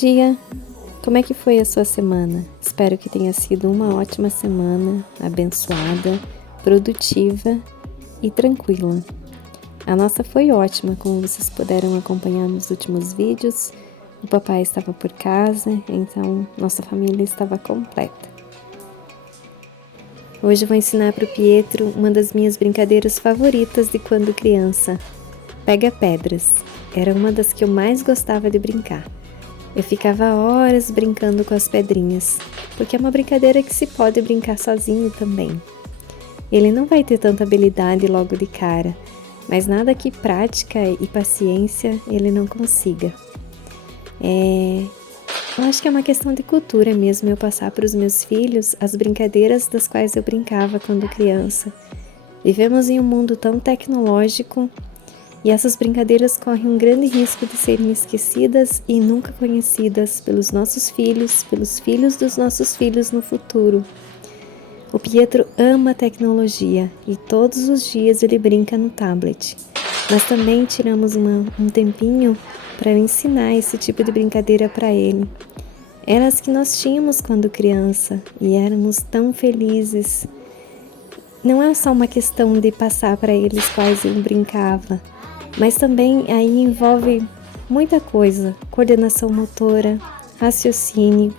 dia! Como é que foi a sua semana? Espero que tenha sido uma ótima semana, abençoada, produtiva e tranquila. A nossa foi ótima, como vocês puderam acompanhar nos últimos vídeos. O papai estava por casa, então nossa família estava completa. Hoje eu vou ensinar para o Pietro uma das minhas brincadeiras favoritas de quando criança. Pega pedras. Era uma das que eu mais gostava de brincar. Eu ficava horas brincando com as pedrinhas, porque é uma brincadeira que se pode brincar sozinho também. Ele não vai ter tanta habilidade logo de cara, mas nada que prática e paciência ele não consiga. Eu acho que é uma questão de cultura mesmo eu passar para os meus filhos as brincadeiras das quais eu brincava quando criança. Vivemos em um mundo tão tecnológico e essas brincadeiras correm um grande risco de serem esquecidas e nunca conhecidas pelos nossos filhos, pelos filhos dos nossos filhos no futuro. O Pietro ama tecnologia e todos os dias ele brinca no tablet. Nós também tiramos um tempinho para ensinar esse tipo de brincadeira para ele. Eram as que nós tínhamos quando criança e éramos tão felizes. Não é só uma questão de passar para eles quais ele brincava, mas também aí envolve muita coisa, coordenação motora, raciocínio,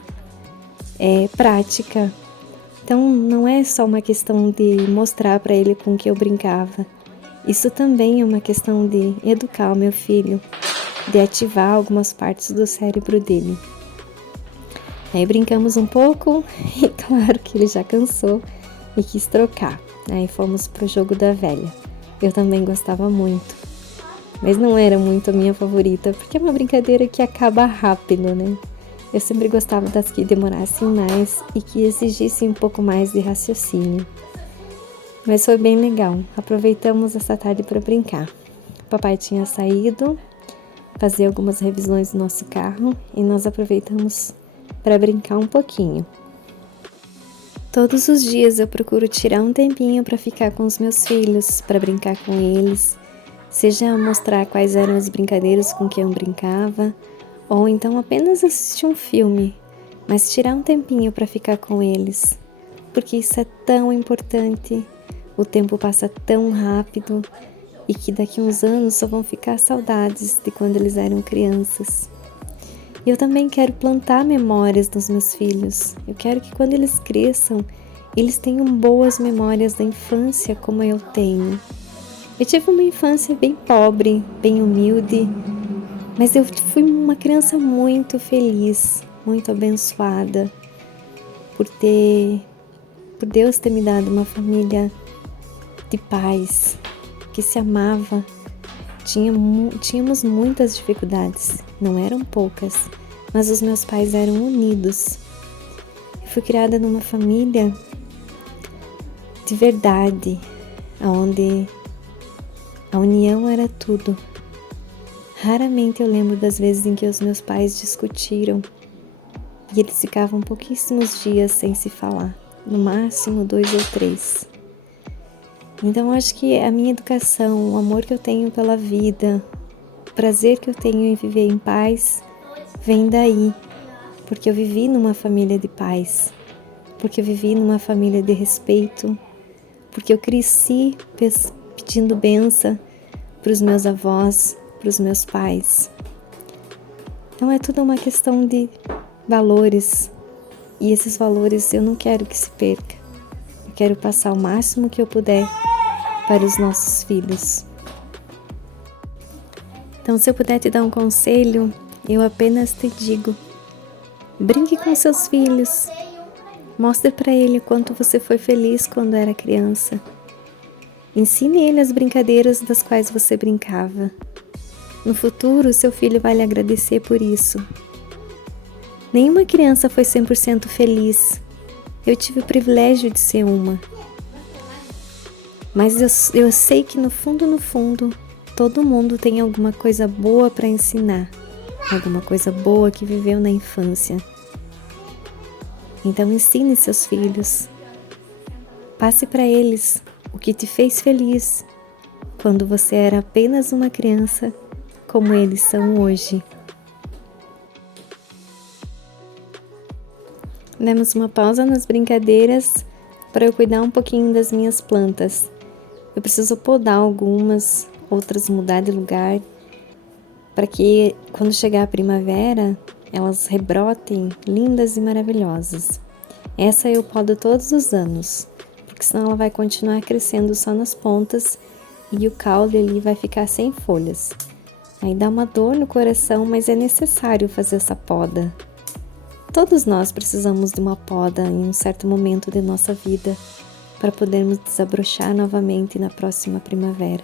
prática. Então não é só uma questão de mostrar para ele com que eu brincava. Isso também é uma questão de educar o meu filho, de ativar algumas partes do cérebro dele. Aí brincamos um pouco e claro que ele já cansou e quis trocar. Aí fomos pro jogo da velha. Eu também gostava muito. Mas não era muito a minha favorita, porque é uma brincadeira que acaba rápido, né? Eu sempre gostava das que demorassem mais e que exigissem um pouco mais de raciocínio. Mas foi bem legal, aproveitamos essa tarde para brincar. O papai tinha saído fazer algumas revisões do nosso carro e nós aproveitamos para brincar um pouquinho. Todos os dias eu procuro tirar um tempinho para ficar com os meus filhos, para brincar com eles, seja mostrar quais eram as brincadeiras com que eu brincava, ou então apenas assistir um filme, mas tirar um tempinho para ficar com eles, porque isso é tão importante, o tempo passa tão rápido e que daqui uns anos só vão ficar saudades de quando eles eram crianças. E eu também quero plantar memórias dos meus filhos, eu quero que quando eles cresçam, eles tenham boas memórias da infância como eu tenho. Eu tive uma infância bem pobre, bem humilde, mas eu fui uma criança muito feliz, muito abençoada por Deus ter me dado uma família de paz, que se amava. Tínhamos muitas dificuldades, não eram poucas, mas os meus pais eram unidos. Eu fui criada numa família de verdade, onde a união era tudo. Raramente eu lembro das vezes em que os meus pais discutiram e eles ficavam pouquíssimos dias sem se falar, no máximo 2 ou 3. Então eu acho que a minha educação, o amor que eu tenho pela vida, o prazer que eu tenho em viver em paz, vem daí, porque eu vivi numa família de paz, porque eu vivi numa família de respeito, porque eu cresci pedindo bênção para os meus avós, para os meus pais. Então é tudo uma questão de valores, e esses valores eu não quero que se perca. Eu quero passar o máximo que eu puder para os nossos filhos. Então, se eu puder te dar um conselho, eu apenas te digo: brinque com seus filhos, mostre para ele o quanto você foi feliz quando era criança. Ensine ele as brincadeiras das quais você brincava. No futuro, seu filho vai lhe agradecer por isso. Nenhuma criança foi 100% feliz. Eu tive o privilégio de ser uma. Mas eu sei que no fundo, todo mundo tem alguma coisa boa para ensinar. Alguma coisa boa que viveu na infância. Então ensine seus filhos. Passe para eles o que te fez feliz quando você era apenas uma criança, como eles são hoje. Demos uma pausa nas brincadeiras para eu cuidar um pouquinho das minhas plantas. Eu preciso podar algumas, outras mudar de lugar, para que quando chegar a primavera, elas rebrotem lindas e maravilhosas. Essa eu podo todos os anos, porque senão ela vai continuar crescendo só nas pontas e o caule ali vai ficar sem folhas. Aí dá uma dor no coração, mas é necessário fazer essa poda. Todos nós precisamos de uma poda em um certo momento de nossa vida para podermos desabrochar novamente na próxima primavera.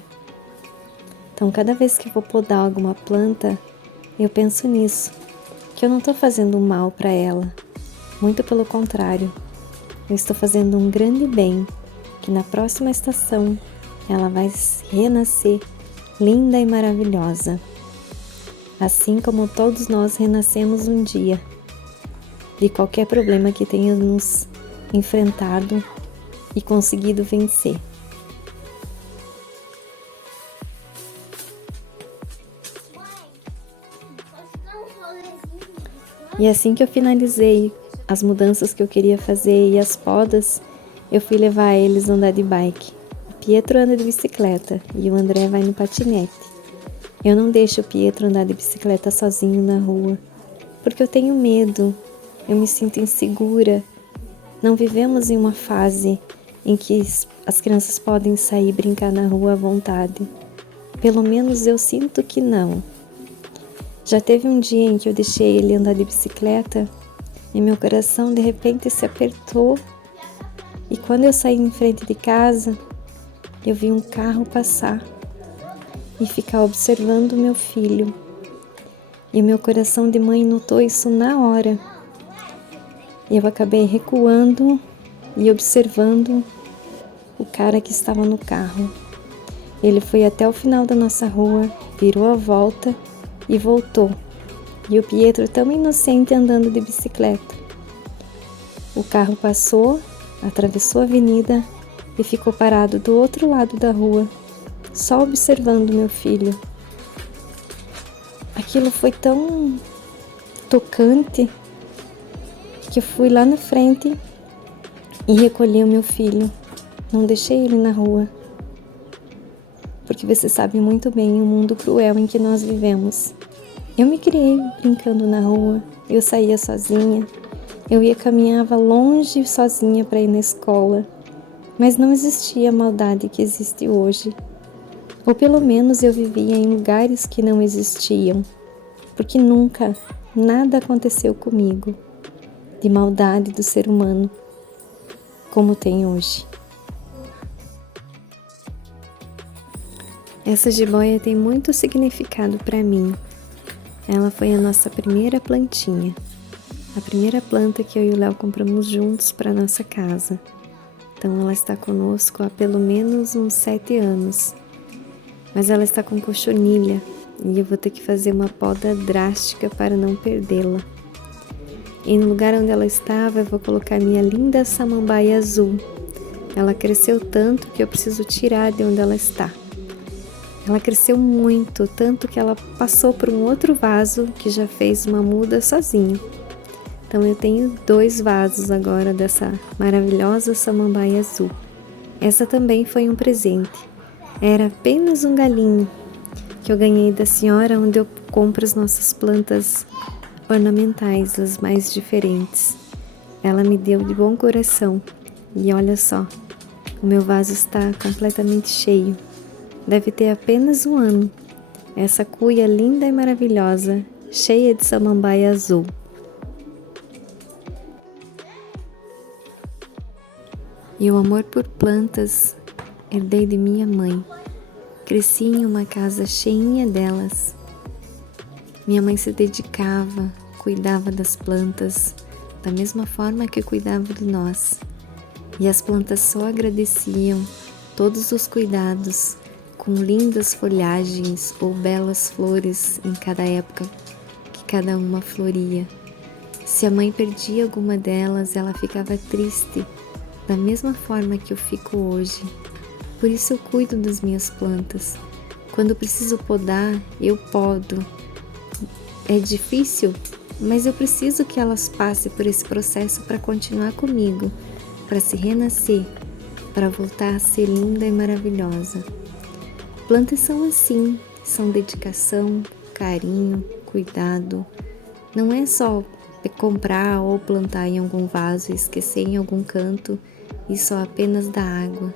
Então, cada vez que eu vou podar alguma planta, eu penso nisso, que eu não estou fazendo mal para ela, muito pelo contrário, eu estou fazendo um grande bem, que na próxima estação ela vai renascer linda e maravilhosa, assim como todos nós renascemos um dia, de qualquer problema que tenhamos enfrentado e conseguido vencer. E assim que eu finalizei as mudanças que eu queria fazer e as podas, eu fui levar eles a andar de bike. O Pietro anda de bicicleta e o André vai no patinete. Eu não deixo o Pietro andar de bicicleta sozinho na rua, porque eu tenho medo, eu me sinto insegura. Não vivemos em uma fase em que as crianças podem sair e brincar na rua à vontade. Pelo menos eu sinto que não. Já teve um dia em que eu deixei ele andar de bicicleta e meu coração de repente se apertou, e quando eu saí em frente de casa, eu vi um carro passar e ficar observando meu filho. E o meu coração de mãe notou isso na hora. E eu acabei recuando e observando o cara que estava no carro. Ele foi até o final da nossa rua, virou a volta e voltou. E o Pietro tão inocente andando de bicicleta. O carro passou, atravessou a avenida e ficou parado do outro lado da rua, só observando meu filho. Aquilo foi tão tocante que eu fui lá na frente e recolhi o meu filho. Não deixei ele na rua, porque você sabe muito bem o mundo cruel em que nós vivemos. Eu me criei brincando na rua, eu saía sozinha, eu caminhava longe sozinha para ir na escola, mas não existia a maldade que existe hoje. Ou pelo menos eu vivia em lugares que não existiam, porque nunca nada aconteceu comigo de maldade do ser humano como tem hoje. Essa jiboia tem muito significado para mim. Ela foi a nossa primeira plantinha, a primeira planta que eu e o Léo compramos juntos para nossa casa. Então ela está conosco há pelo menos uns 7 anos, mas ela está com cochonilha e eu vou ter que fazer uma poda drástica para não perdê-la. E no lugar onde ela estava eu vou colocar minha linda samambaia azul. Ela cresceu tanto que eu preciso tirar de onde ela está. Ela cresceu muito, tanto que ela passou por um outro vaso que já fez uma muda sozinho. Então eu tenho 2 vasos agora dessa maravilhosa samambaia azul. Essa também foi um presente. Era apenas um galinho que eu ganhei da senhora onde eu compro as nossas plantas ornamentais, as mais diferentes. Ela me deu de bom coração. E olha só, o meu vaso está completamente cheio. Deve ter apenas 1 ano. Essa cuia linda e maravilhosa, cheia de samambaia azul. E o amor por plantas herdei de minha mãe. Cresci em uma casa cheinha delas. Minha mãe se dedicava, cuidava das plantas, da mesma forma que cuidava de nós. E as plantas só agradeciam todos os cuidados, com lindas folhagens ou belas flores em cada época que cada uma floria. Se a mãe perdia alguma delas, ela ficava triste, da mesma forma que eu fico hoje. Por isso eu cuido das minhas plantas. Quando preciso podar, eu podo. É difícil? mas eu preciso que elas passem por esse processo para continuar comigo, para se renascer, para voltar a ser linda e maravilhosa. Plantas são assim, são dedicação, carinho, cuidado. Não é só comprar ou plantar em algum vaso e esquecer em algum canto e só apenas dar água.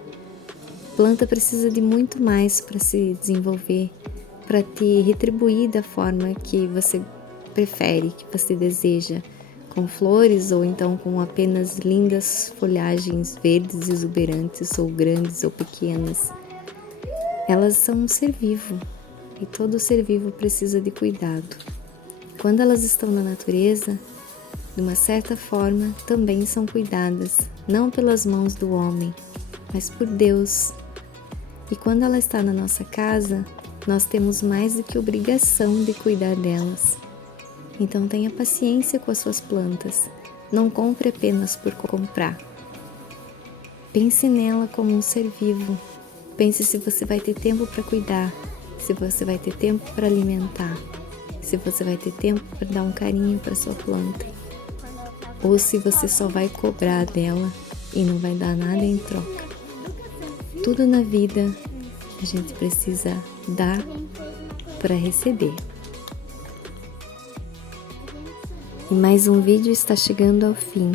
Planta precisa de muito mais para se desenvolver, para te retribuir da forma que você prefere, que você deseja, com flores ou então com apenas lindas folhagens verdes exuberantes ou grandes ou pequenas. Elas são um ser vivo e todo ser vivo precisa de cuidado. Quando elas estão na natureza, de uma certa forma, também são cuidadas, não pelas mãos do homem, mas por Deus. E quando ela está na nossa casa, nós temos mais do que obrigação de cuidar delas. Então tenha paciência com as suas plantas, não compre apenas por comprar. Pense nela como um ser vivo, pense se você vai ter tempo para cuidar, se você vai ter tempo para alimentar, se você vai ter tempo para dar um carinho para sua planta, ou se você só vai cobrar dela e não vai dar nada em troca. Tudo na vida a gente precisa dar para receber. E mais um vídeo está chegando ao fim,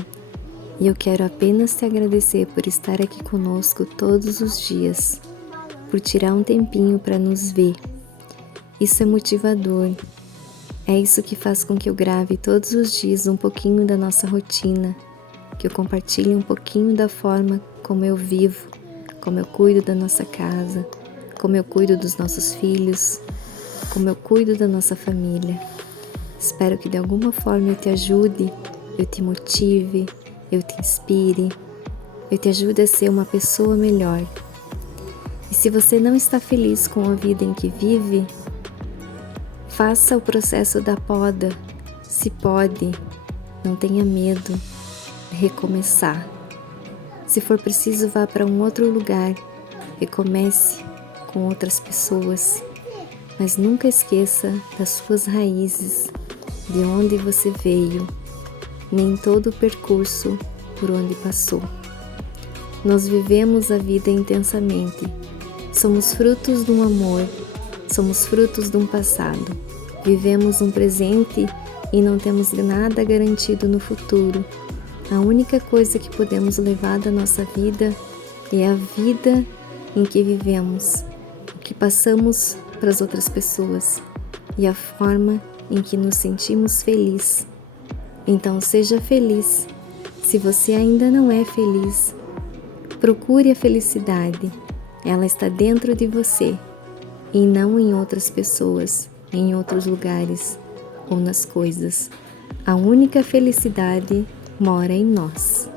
e eu quero apenas te agradecer por estar aqui conosco todos os dias, por tirar um tempinho para nos ver. Isso é motivador. É isso que faz com que eu grave todos os dias um pouquinho da nossa rotina, que eu compartilhe um pouquinho da forma como eu vivo, como eu cuido da nossa casa, como eu cuido dos nossos filhos, como eu cuido da nossa família. Espero que de alguma forma eu te ajude, eu te motive, eu te inspire, eu te ajude a ser uma pessoa melhor. E se você não está feliz com a vida em que vive, faça o processo da poda, se pode, não tenha medo de recomeçar. Se for preciso, vá para um outro lugar, recomece com outras pessoas, mas nunca esqueça das suas raízes, de onde você veio, nem todo o percurso por onde passou. Nós vivemos a vida intensamente, somos frutos de um amor, somos frutos de um passado. Vivemos um presente e não temos nada garantido no futuro. A única coisa que podemos levar da nossa vida é a vida em que vivemos, o que passamos para as outras pessoas e a forma em que nos sentimos felizes. Então seja feliz. Se você ainda não é feliz, procure a felicidade. Ela está dentro de você e não em outras pessoas, em outros lugares ou nas coisas. A única felicidade mora em nós.